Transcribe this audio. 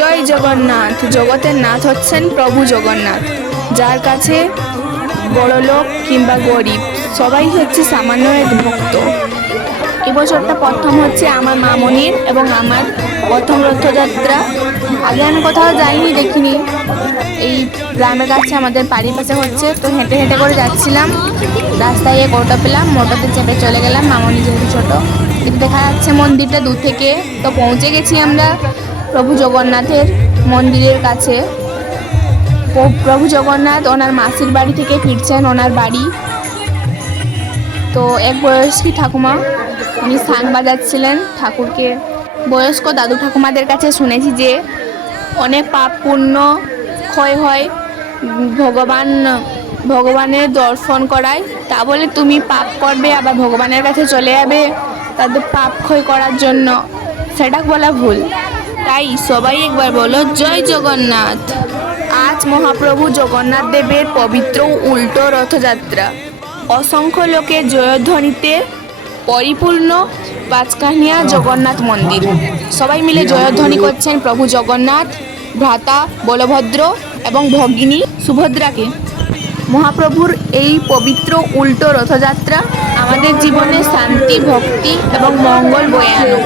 জয় জগন্নাথ। জগতের নাথ হচ্ছেন প্রভু জগন্নাথ, যার কাছে বড়লোক কিংবা গরিব সবাই হচ্ছে সামান্য এক ভক্ত। এবছরটা প্রথম হচ্ছে আমার মামনির এবং আমার প্রথম রথযাত্রা। আগে আমি কোথাও যাইনি, দেখিনি। এই গ্রামের কাছে আমাদের বাড়ির পাশে হচ্ছে, তো হেঁটে হেঁটে করে যাচ্ছিলাম। রাস্তায় এক অটো পেলাম, অটোতে চেপে চলে গেলাম। মামনি যেহেতু ছোটো, কিন্তু দেখা যাচ্ছে মন্দিরটা দূর থেকে। তো পৌঁছে গেছি আমরা প্রভু জগন্নাথের মন্দিরের কাছে। প্রভু জগন্নাথ ওনার মাসির বাড়ি থেকে ফিরছেন ওনার বাড়ি। তো এক বয়স্কী ঠাকুমা, উনি সাং বাজাচ্ছিলেন ঠাকুরকে। বয়স্ক দাদু ঠাকুমাদের কাছে শুনেছি যে অনেক পাপ পুণ্য ক্ষয় হয় ভগবানের দর্শন করায়। তা বলে তুমি পাপ করবে আবার ভগবানের কাছে চলে যাবে তাদের পাপ ক্ষয় করার জন্য, সেটা বলা ভুল। তাই সবাই একবার বলো জয় জগন্নাথ। আজ মহাপ্রভু জগন্নাথ দেবের পবিত্র উল্টো রথযাত্রা। অসংখ্য লোকের জয়ধ্বনিতে পরিপূর্ণ পাঁচকানিয়া জগন্নাথ মন্দির। সবাই মিলে জয়ধ্বনি করছেন প্রভু জগন্নাথ, ভ্রাতা বলভদ্র এবং ভগিনী সুভদ্রাকে। মহাপ্রভুর এই পবিত্র উল্টো রথযাত্রা আমাদের জীবনে শান্তি, ভক্তি এবং মঙ্গল বয়ে আনুক।